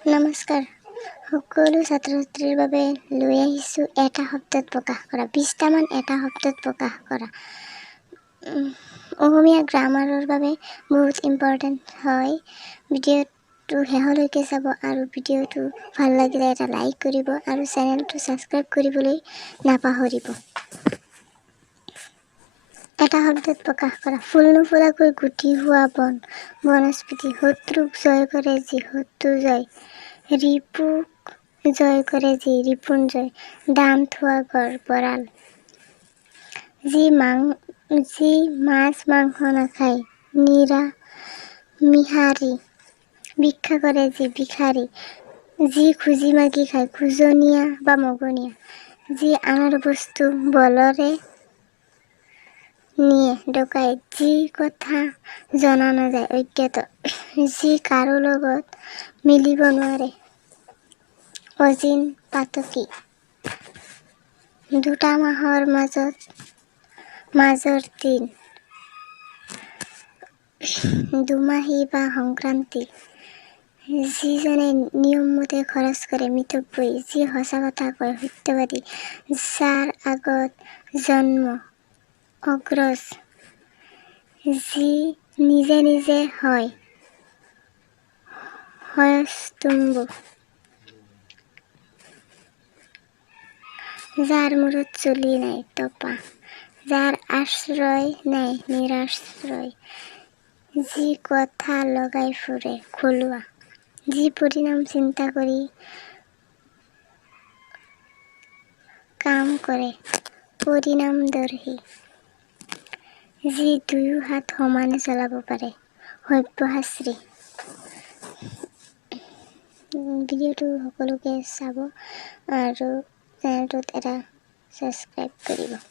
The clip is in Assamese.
নমস্কাৰ সকলো ছাত্ৰ-ছাত্ৰীৰ বাবে লৈ আহিছোঁ এটা শব্দত প্ৰকাশ কৰা 20টামান এটা শব্দত প্ৰকাশ কৰা অসমীয়া গ্ৰামাৰৰ বাবে বহুত ইম্পৰ্টেণ্ট হয়। ভিডিঅ'টো শেষলৈকে চাব আৰু ভিডিঅ'টো ভাল লাগিলে এটা লাইক কৰিব আৰু চেনেলটো ছাবস্ক্ৰাইব কৰিবলৈ নাপাহৰিব। এটা শব্দত প্ৰকাশ কৰা ফুল নুফুলাকৈ গুটি হোৱা বনস্পতি শত্ৰুক জয় কৰে যি শত্ৰুজয় ৰিপুক জয় কৰে যি ৰিপুঞ্জয় দান থোৱা ঘৰ বৰাল যি মাছ মাংস নাখায় নিৰামিষাহাৰী ভিক্ষা কৰে যি ভিখাৰী যি খুজি মাগি খায় খোজনীয়া বা মগনীয়া যি আনৰ বস্তু বলৰে নিয়ে ডকাইত যি কথা জনা নাযায় অজ্ঞাত যি কাৰো লগত মিলিব নোৱাৰে অজিন পাতকী দুটা মাহৰ মাজৰ দিন দুমাহী বা সংক্ৰান্তি যিজনে নিয়মমতে খৰচ কৰে মিতব্যয়ী যি সঁচা কথা কয় সত্যবাদী যাৰ আগত জন্ম অগ্ৰজ যি নিজে নিজে হয় হয়স্তম্ভ যাৰ মূৰত চুলি নাই টপা যাৰ আশ্ৰয় নাই নিৰাশ্ৰয় যি কথা লগাই ফুৰে খলুৱা যি পৰিণাম চিন্তা কৰি কাম কৰে পৰিণামদৰ্শী যি দুয়ো হাত সমানে চলাব পাৰে সব্যসাচী। ভিডিঅ'টো সকলোকে চাব আৰু চেনেলটোত এটা ছাবস্ক্ৰাইব কৰিব।